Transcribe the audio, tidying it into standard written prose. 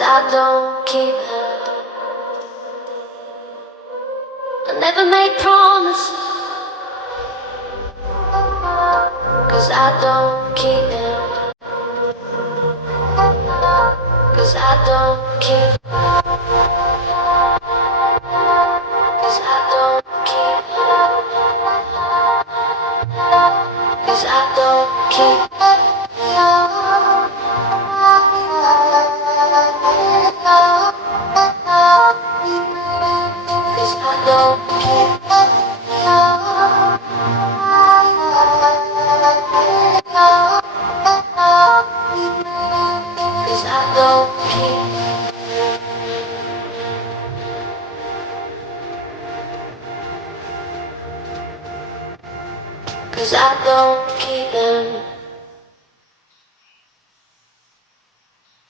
I don't keep. I never make promises, 'cause I don't keep. 'Cause I don't keep. 'Cause I don't keep. 'Cause I don't keep. 'Cause I don't keep. 'Cause I don't keep. 'Cause I don't